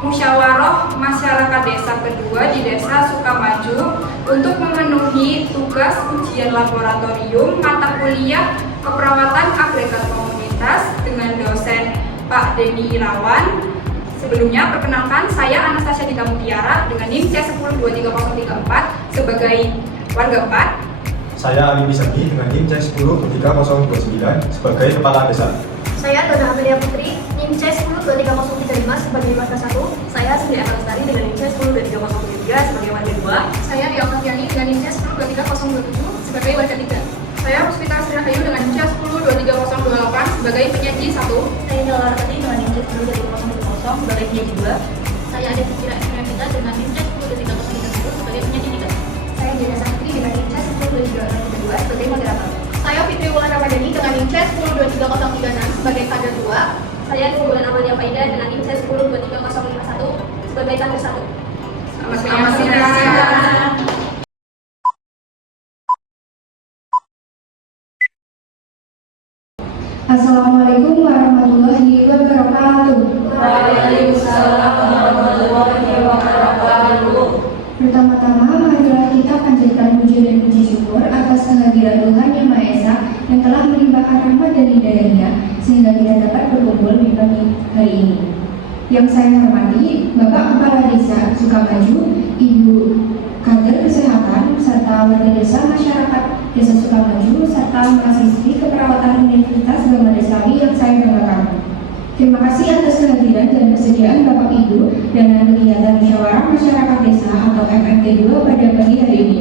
musyawarah masyarakat desa kedua di Desa Sukamaju untuk memenuhi tugas ujian laboratorium mata kuliah keperawatan agregat komunitas dengan dosen Pak Denny Irawan. Sebelumnya perkenalkan, saya Anastasia Dita Mutiara dengan NIM C102334 sebagai warga 4. Saya Ali Bisagi dengan NIM C102309 sebagai kepala desa. Saya Dona Amelia Putri, NIM C102335 sebagai warga 1. Saya Sri Lestari dengan NIM C102303 sebagai warga 2. Saya Ria Oktaviani dengan NIM C102327 sebagai warga 3. Saya Puspita Sri Rahayu dengan NIM C102328 sebagai penyaji 1. Saya Nila Larapati dengan NIM C102310 sebagai penyaji 2. Saya Ade Fikira Esmerita dengan NIM C102331 sebagai penyaji 3. Saya Jana Sakti dengan NIM C102332 sebagai moderator. Saya Fitri Wulan Ramadhani dengan NIM C102336 sebagai kader 2. Saya Bulan Amalia Faida dengan NIM C102351 sebagai kader 1. Selamat siang. Assalamualaikum warahmatullahi wabarakatuh. Waalaikumsalam warahmatullahi wabarakatuh. Pertama-tama, marilah kita panjatkan puji dan puji syukur atas kehadiran Tuhan Yang Maha Esa yang telah melimpahkan rahmat dan hidayah-Nya sehingga kita dapat berkumpul di pagi hari ini. Yang saya hormati Bapak Kepala Desa Sukamaju, Ibu Kader Kesehatan, serta warga desa masyarakat Desa Sukamaju, serta mahasiswi keperawatan Universitas Gama Desawi yang saya banggakan. Terima kasih atas kehadiran dan kesediaan Bapak Ibu dalam kegiatan musyawarah masyarakat desa atau MMT2 pada pagi hari ini.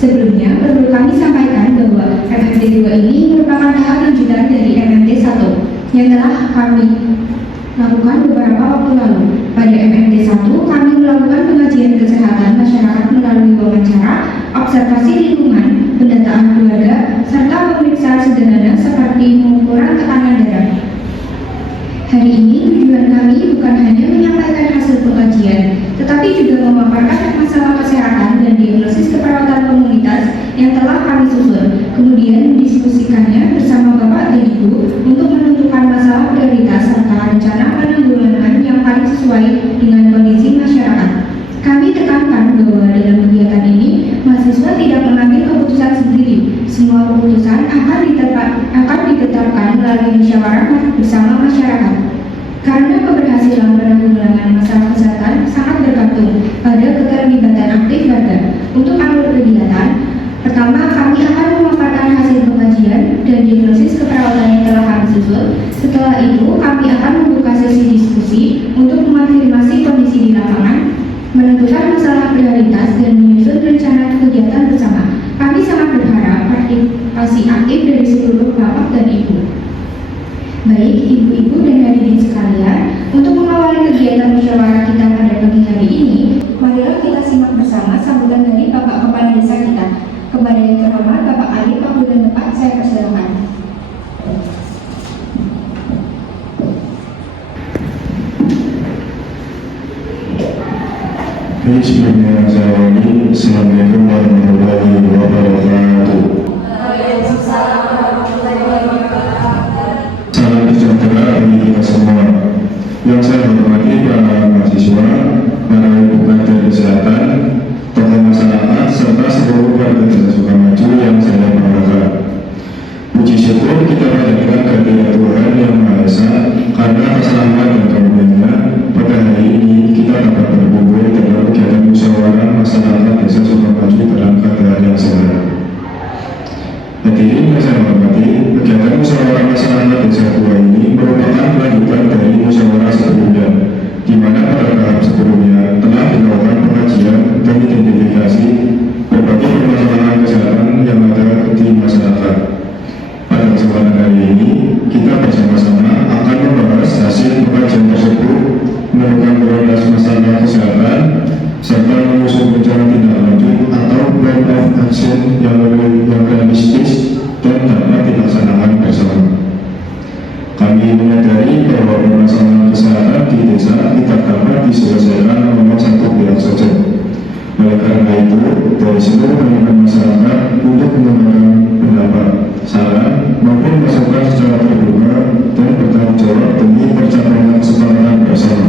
Sebelumnya, perlu kami sampaikan bahwa MMT2 ini merupakan tahap lanjutan dari MMT1 yang telah kami lakukan beberapa waktu lalu. Pada MMT1, kami melakukan pengajian kesehatan masyarakat melalui wawancara, observasi lingkungan, pendataan keluarga, serta pemeriksaan sederhana seperti pengukuran tekanan darah. Hari ini tujuan kami bukan hanya menyampaikan hasil pengajian, tetapi juga memaparkan masalah kesehatan dan diagnosis keperawatan komunitas yang telah kami susun, kemudian mendiskusikannya bersama Bapak dan Ibu untuk menentukan masalah prioritas serta rencana penanggulangan yang paling sesuai dengan kondisi masyarakat. Kami tekankan bahwa dalam kegiatan ini, mahasiswa tidak mengambil keputusan sendiri. Semua keputusan akan ditetapkan melalui musyawarah bersama masyarakat. Karena keberhasilan penanggulangan masalah kesehatan sangat bergantung pada keterlibatan aktif warga. Untuk alur kegiatan, pertama kami akan memaparkan hasil pengajian dan diagnosis keperawatan yang telah kami susun. Setelah itu, kami akan membuka sesi diskusi untuk mengonfirmasi kondisi di lapangan, menentukan masalah prioritas, dan menyusun rencana kegiatan bersama. Kami sangat berharap partisipasi aktif dari seluruh Bapak dan Ibu. Baik, Ibu-Ibu dan hadirin sekalian, untuk mengawali kegiatan musyawarah kita pada pagi hari ini, marilah kita simak bersama sambutan dari Bapak Kepala Desa kita. Kepada yang terhormat Bapak Ali Abdul Depan, saya persilakan. Bismillahirrahmanirrahim. Assalamualaikum warahmatullahi wabarakatuh. Waalaikumsalam warahmatullahi wabarakatuh. Salam sejahtera bagi kita semua. Yang saya hormati para mahasiswa, para ibu kader kesehatan, tokoh masyarakat, serta seluruh warga Desa Sukamaju yang saya banggakan. Puji syukur kita panjatkan kehadirat Tuhan Yang Maha Esa karena keselamatan dan karunia-Nya pada hari ini kita dapat berkumpul dalam kegiatan musyawarah masyarakat Desa Sukamaju dalam keadaan yang sehat. Hadirin yang saya hormati, kegiatan musyawarah masyarakat Desa 2 ini merupakan lanjutan dari musyawarah sebelumnya, di mana pada tahap sebelumnya telah dilakukan pengajian dan identifikasi berbagai permasalahan kesehatan yang ada di masyarakat. Pada kesempatan hari ini, kita bersama-sama akan membahas hasil pengajian tersebut, melakukan prioritas masalah kesehatan, serta mengusung rencana tindak lanjut atau plan of action yang realistis dan dapat dilaksanakan bersama. Kami menyadari bahwa permasalahan kesehatan di desa tidak dapat diselesaikan oleh satu pihak saja. Oleh karena itu, dari seluruh elemen masyarakat untuk mengembangkan pendapat, saran, maupun masukan secara terbuka dan bertanggung jawab demi tercapainya kesepakatan bersama.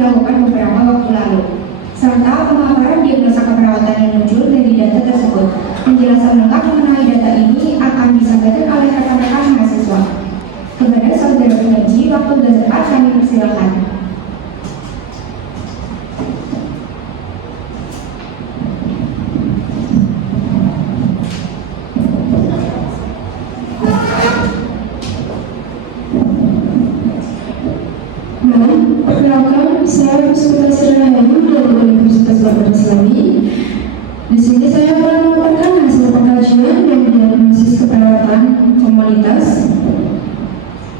dilakukan beberapa waktu lalu, serta pemaparan diagnosa keperawatan yang muncul dari data tersebut. Penjelasan lengkap mengenai data ini akan disampaikan oleh rekan-rekan mahasiswa. Kepada saudara penyaji, waktu sudah tepat, kami persilakan. Perkenalkan, saya Puspita Siranayu dari Universitas Labar Islami. Di sini saya akan memaparkan hasil pengkajian dan diagnosis keperawatan komunitas.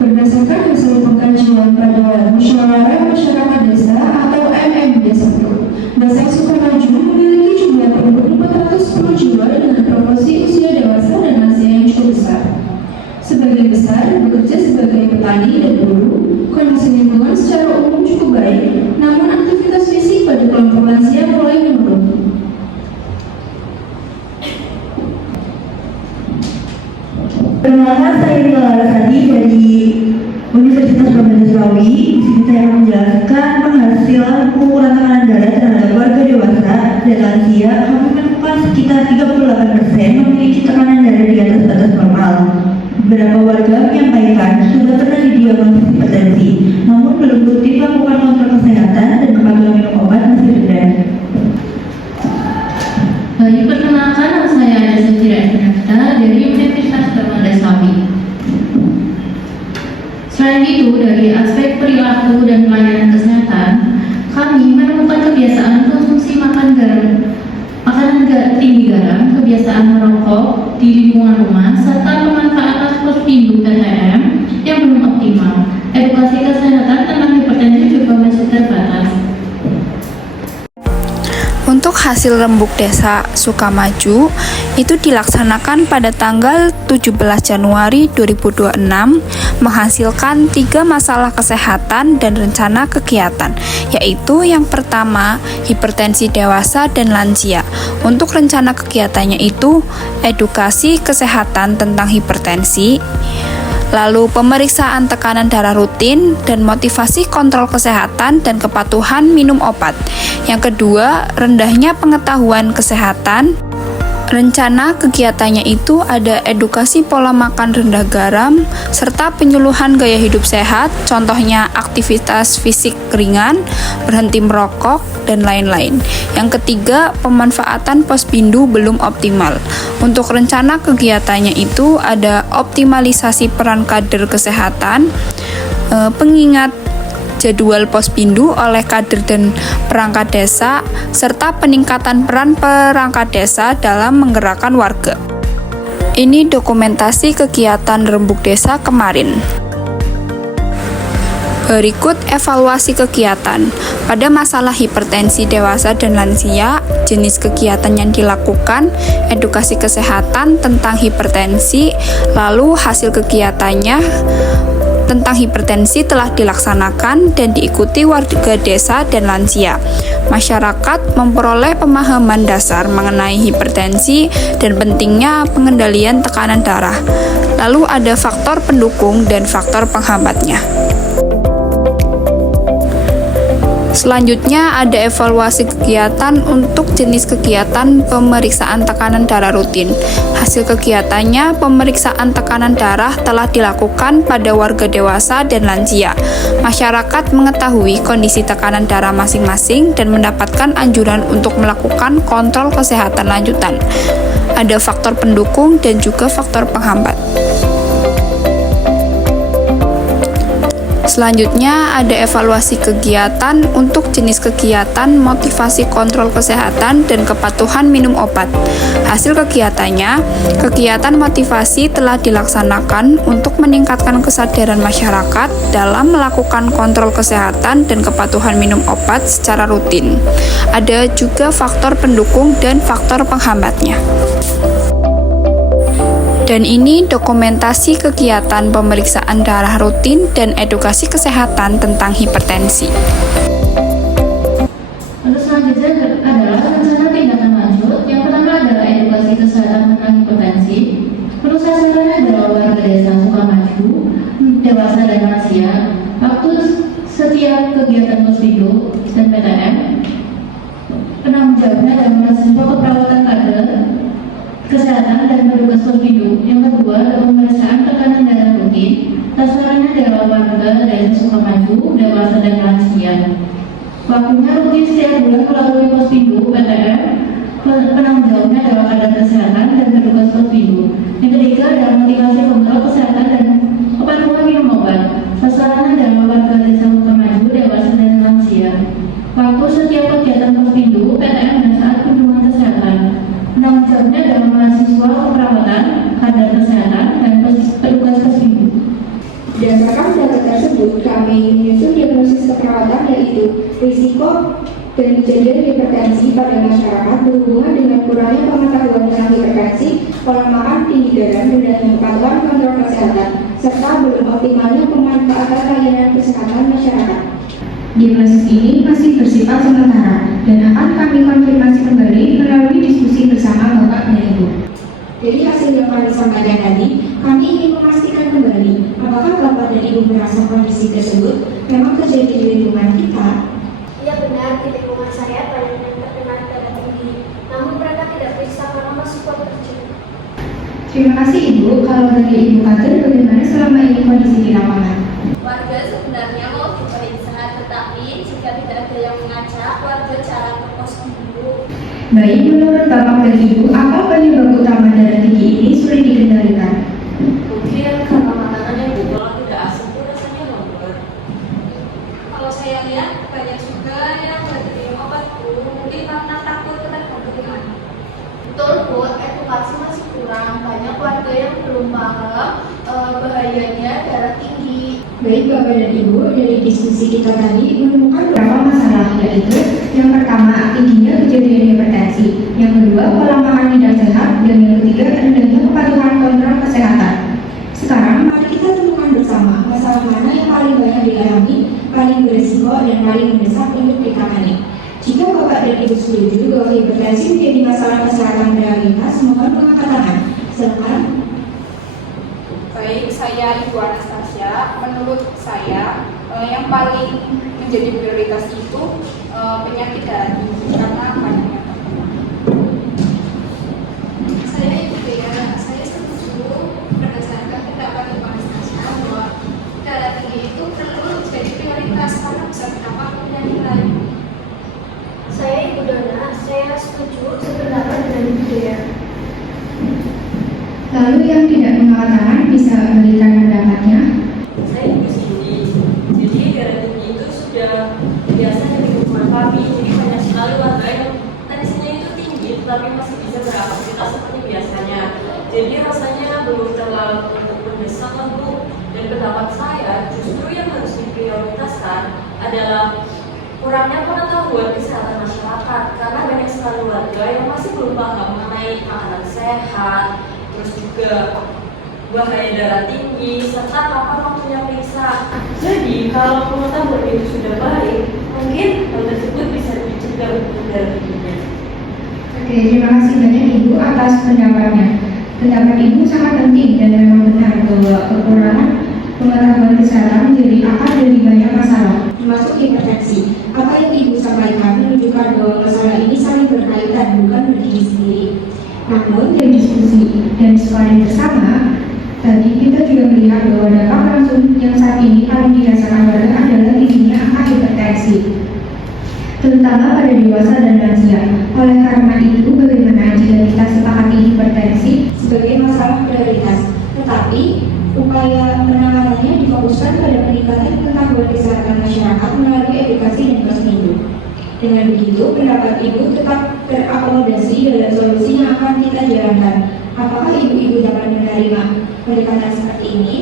Berdasarkan hasil pengkajian pada Musyawarah Masyarakat Desa atau MMD 1, Desa Sukamaju memiliki jumlah penduduk 410 jiwa dengan proporsi usia dewasa dan lansia yang cukup besar. Sebagian besar bekerja sebagai petani dan buruh. Kondisi lingkungan secara umum cukup baik, namun aktivitas fisik pada kelompok lansia mulai menurun. Perkenalkan, saya Nila Larasati dari Universitas Labar Islami. Di sini saya akan menjelaskan penghasilan pengukuran tekanan darah terhadap warga dewasa dan lansia. Kami menemukan sekitar 38% memiliki tekanan darah di atas batas normal. Beberapa warga menyampaikan sudah pernah didiagnosis hipertensi, namun belum rutin melakukan kontrol kesehatan dan kepatuhan minum obat masih rendah. Baik, perkenalkan, nama saya Adesa Cira dari Universitas Labar Islami. Selain itu, dari aspek perilaku dan pelayanan kesehatan, kami menemukan kebiasaan konsumsi makanan tinggi garam, kebiasaan merokok di lingkungan rumah, serta pemanfaatan pospindu TTM yang belum optimal. Edukasi kesehatan tentang hipertensi juga masih terbatas. Untuk hasil rembuk desa Sukamaju itu dilaksanakan pada tanggal 17 Januari 2026, menghasilkan 3 masalah kesehatan dan rencana kegiatan, yaitu yang pertama hipertensi dewasa dan lansia. Untuk rencana kegiatannya itu edukasi kesehatan tentang hipertensi, lalu pemeriksaan tekanan darah rutin dan motivasi kontrol kesehatan dan kepatuhan minum obat. Yang kedua, rendahnya pengetahuan kesehatan. Rencana kegiatannya itu ada edukasi pola makan rendah garam, serta penyuluhan gaya hidup sehat, contohnya aktivitas fisik ringan, berhenti merokok, dan lain-lain. Yang ketiga, pemanfaatan pospindu belum optimal. Untuk rencana kegiatannya itu ada optimalisasi peran kader kesehatan, pengingat jadwal pospindu oleh kader dan perangkat desa, serta peningkatan peran perangkat desa dalam menggerakkan warga. Ini dokumentasi kegiatan rembuk desa kemarin. Berikut evaluasi kegiatan. Pada masalah hipertensi dewasa dan lansia, jenis kegiatan yang dilakukan, edukasi kesehatan tentang hipertensi, lalu hasil kegiatannya tentang hipertensi telah dilaksanakan dan diikuti warga desa dan lansia. Masyarakat memperoleh pemahaman dasar mengenai hipertensi dan pentingnya pengendalian tekanan darah. Lalu ada faktor pendukung dan faktor penghambatnya. Selanjutnya ada evaluasi kegiatan untuk jenis kegiatan pemeriksaan tekanan darah rutin. Hasil kegiatannya, pemeriksaan tekanan darah telah dilakukan pada warga dewasa dan lansia. Masyarakat mengetahui kondisi tekanan darah masing-masing dan mendapatkan anjuran untuk melakukan kontrol kesehatan lanjutan. Ada faktor pendukung dan juga faktor penghambat. Selanjutnya ada evaluasi kegiatan untuk jenis kegiatan motivasi kontrol kesehatan dan kepatuhan minum obat. Hasil kegiatannya, kegiatan motivasi telah dilaksanakan untuk meningkatkan kesadaran masyarakat dalam melakukan kontrol kesehatan dan kepatuhan minum obat secara rutin. Ada juga faktor pendukung dan faktor penghambatnya. Dan ini dokumentasi kegiatan pemeriksaan darah rutin dan edukasi kesehatan tentang hipertensi. Lalu selanjutnya adalah rencana tindakan lanjut. Yang pertama adalah edukasi kesehatan tentang hipertensi. Perlu saya sampaikan adalah warga desa Sukamaju, dewasa dan lansia. Waktu setiap kegiatan pospindu dan lansia. Waktunya rutin setiap bulan melalui Posyandu PTN. Penanggung jawabnya adalah kadar kesehatan dan petugas Posyandu. Yang ketiga adalah motivasi kontrol kesehatan dan kepatuhan minum obat. Sasaran adalah warga desa Sukamaju, dewasa dan lansia. Waktu setiap kegiatan Posyandu PTN dan saat kunjungan kesehatan. Penanggung jawabnya adalah mahasiswa keperawatan, kadar kesehatan, dan petugas Posyandu. Berdasarkan data tersebut, kami menyusun diagnosis keperawatan yaitu risiko dan kejadian hipertensi pada masyarakat berhubungan dengan kurangnya pengetahuan tentang hipertensi, pola makan tinggi garam, dan kepatuhan kontrol kesehatan, serta belum optimalnya pemanfaatan layanan kesehatan masyarakat. Diagnosis ini masih bersifat sementara dan akan kami konfirmasi kembali melalui diskusi bersama Bapak dan Ibu. Jadi hasil yang kami sampaikan tadi, kami ingin memastikan kembali apakah Bapak dan Ibu merasa kondisi tersebut memang terjadi di lingkungan kita. Iya benar, di lingkungan saya banyak yang terkena darah tinggi, namun mereka tidak periksa karena masih terjadi. Terima kasih Ibu. Kalau dari Ibu Kader, bagaimana selama ini kondisi di lapangan? Warga sebenarnya mau diperiksa, tetapi jika tidak ada yang mengajak, warga jarang ke Posyandu. Baik, menurut Bapak dan Ibu, apa penyebab utama darah tinggi ini sulit dikendalikan? Mungkin karena makanannya kalau tidak asam itu rasanya lembut. Kalau saya lihat banyak juga yang nggak terima obat Bu, mungkin karena takut kena kandungan. Betul Bu, edukasi masih kurang. Banyak warga yang belum paham bahayanya darah tinggi. Baik Bapak dan Ibu, dari diskusi kita tadi menemukan Beberapa masalah, yaitu yang pertama, tingginya kejadian hipertensi, yang kedua, pola makan tidak sehat, dan yang ketiga, rendahnya kepatuhan kontrol kesehatan. Sekarang, mari kita temukan bersama masalah mana yang paling banyak dialami, paling berisiko, dan paling mendesak untuk ditangani. Jika Bapak dan Ibu setuju bahwa hipertensi menjadi masalah kesehatan prioritas, mohon mengangkat tangan. Silakan. Baik, saya Ibu Anastasia. Menurut saya yang paling menjadi prioritas itu penyakit darah tinggi karena banyaknya teman. Saya Ibu Dea, saya setuju berdasarkan pendapat Ibu Anastasia bahwa darah tinggi itu perlu jadi prioritas karena bisa berdampak ke penyakit lain. Saya Ibu Dona, saya setuju sependapat dengan Ibu Dea. lalu yang tidak mengangkat tangan bisa memberikan pendapatnya. Saya Ibu Cindy. Jadi darah tinggi itu sudah biasa di lingkungan kami. Jadi banyak sekali warga yang tensinya itu tinggi, tetapi masih bisa beraktivitas seperti biasanya. Jadi rasanya belum terlalu mendesak lah Bu. Dan pendapat saya justru yang harus diprioritaskan adalah kurangnya pengetahuan kesehatan masyarakat, karena banyak sekali warga yang masih belum paham mengenai makanan sehat, terus juga bahaya darah tinggi, serta kapan waktunya periksa. Jadi kalau pengetahuan itu sudah baik, mungkin hal tersebut bisa dicegah untuk darah tingginya. Oke, terima kasih banyak Ibu atas pendapatnya. Pendapat Ibu sangat penting dan memang benar bahwa kekurangan pengetahuan kesehatan menjadi akar dari banyak masalah, termasuk hipertensi. Apa yang Ibu sampaikan menunjukkan bahwa masalah ini saling berkaitan, bukan berdiri sendiri. Namun, dari diskusi dan sekolah bersama, tadi kita juga melihat bahwa dampak langsung yang saat ini paling dirasakan warga adalah tingginya angka hipertensi, terutama pada dewasa dan lansia. Oleh karena itu, bagaimana jika kita sepakati hipertensi sebagai masalah prioritas, tetapi upaya penanganannya difokuskan pada peningkatan pengetahuan kesehatan masyarakat melalui edukasi dan Posyandu. Dengan begitu, pendapat Ibu tetap terakomodasi dalam solusi yang akan kita jalankan. Apakah Ibu-Ibu dapat menerima pendekatan seperti ini?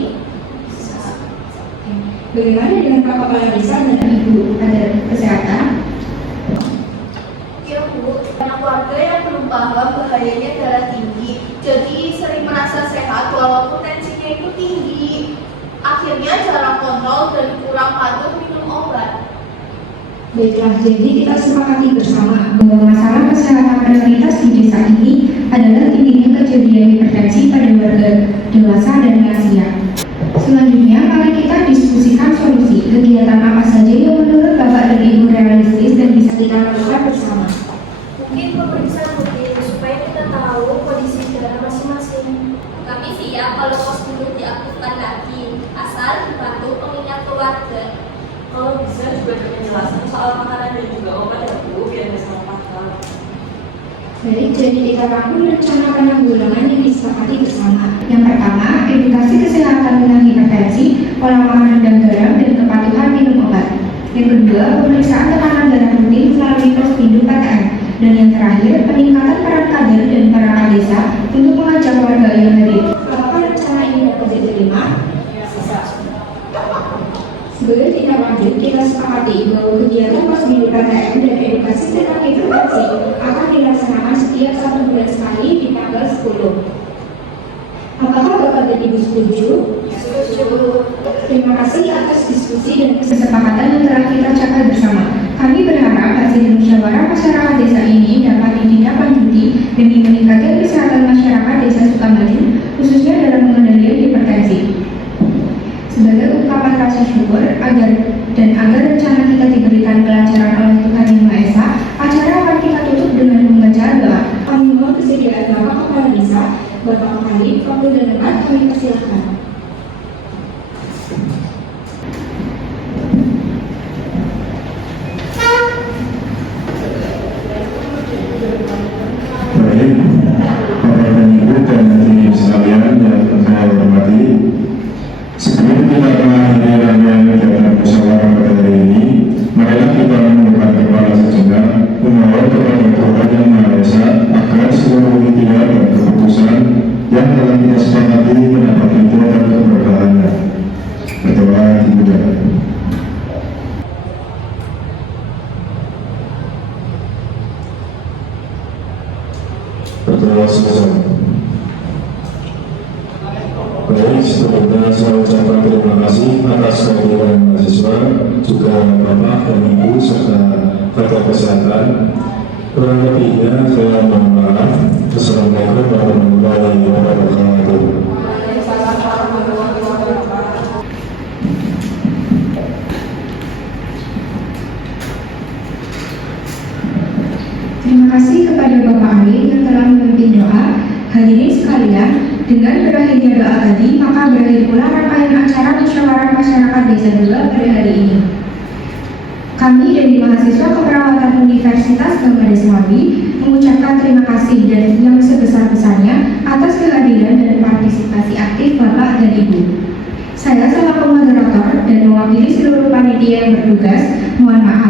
Bagaimana dengan Pak Kepala Desa dan Ibu ada kesehatan? Ya Bu, banyak warga yang belum paham bahayanya darah tinggi, jadi sering merasa sehat walaupun tensinya itu tinggi. Akhirnya jarang kontrol dan kurang patuh minum obat. Baiklah, jadi kita sepakati bersama Bahwa masalah kesehatan prioritas di desa ini adalah tingginya kejadian hipertensi pada warga dewasa dan lansia. Selanjutnya, mari kita diskusikan solusi. Kegiatan apa saja yang menurut Bapak dan Ibu realistis dan bisa kita lakukan bersama. Mungkin pemeriksaan rutin supaya kita tahu kondisi darah masing-masing. Kami siap kalau Posyandu diaktifkan lagi, asal dibantu pengingat keluarga. Kalau bisa juga ada penjelasan soal makanan dan juga obat ya Bu, biar nggak salah paham. Baik, jadi kita rangkum rencana penanggulangan yang disepakati bersama. Yang pertama, edukasi kesehatan tentang hipertensi, pola makanan dan garam, dan kepatuhan minum obat. Yang kedua, pemeriksaan tekanan darah rutin melalui Postindu PTN. Dan yang terakhir, peningkatan peran kader dan perangkat desa untuk mengajak warga yang hadir. Apakah rencana ini dapat diterima? Sebagai tindak lanjut, kita sepakati bahwa kegiatan Postindu PTN dan edukasi tentang hipertensi akan dilaksanakan setiap 1 bulan sekali di tanggal 10. Apakah Bapak dan Ibu setuju? Setuju. Terima kasih atas diskusi dan kesepakatan yang telah kita capai bersama. Kami berharap hasil musyawarah masyarakat desa ini dapat ditindaklanjuti demi meningkatkan kesehatan masyarakat desa Sukamaju, khususnya dalam pengendalian hipertensi. Sebagai ungkapan rasa syukur agar rencana kita diberikan kelancaran oleh Tuhan Yang Maha Esa, acara akan kita tutup dengan membaca doa. Kami mohon kesediaan Bapak Kepala Desa, Bapak Khalid, waktu dan tempat kami persilahkan. Baik, Bapak dan Ibu dan hadirin sekalian yang saya hormati, sebelum kita mengakhiri rangkaian kegiatan musyawarah pada hari ini, marilah kita menundukkan kepala sejenak, memohon kepada Tuhan Yang Maha Esa agar seluruh ikhtiar dan keputusan yang telah kita sepakati mendapat ridho dan keberkahannya. Berdoa dimudahkan. Berdoa selesai. Baik, sebelumnya saya ucapkan terima kasih atas kehadiran mahasiswa, juga Bapak dan Ibu serta Fakultas Kesehatan. Kurang lebihnya saya mohon maaf. Assalamualaikum warahmatullahi wabarakatuh. Terima kasih kepada Bapak Ali yang telah memimpin doa. Hadirin sekalian, dengan berakhirnya doa tadi, maka berakhir pula rangkaian acara musyawarah masyarakat Desa 2 pada hari ini. Kami dari mahasiswa keperawatan Universitas Gangga Slawi mengucapkan terima kasih dan yang sebesar-besarnya atas kehadiran dan partisipasi aktif Bapak dan Ibu. Saya selaku moderator dan mewakili seluruh panitia yang bertugas, mohon maaf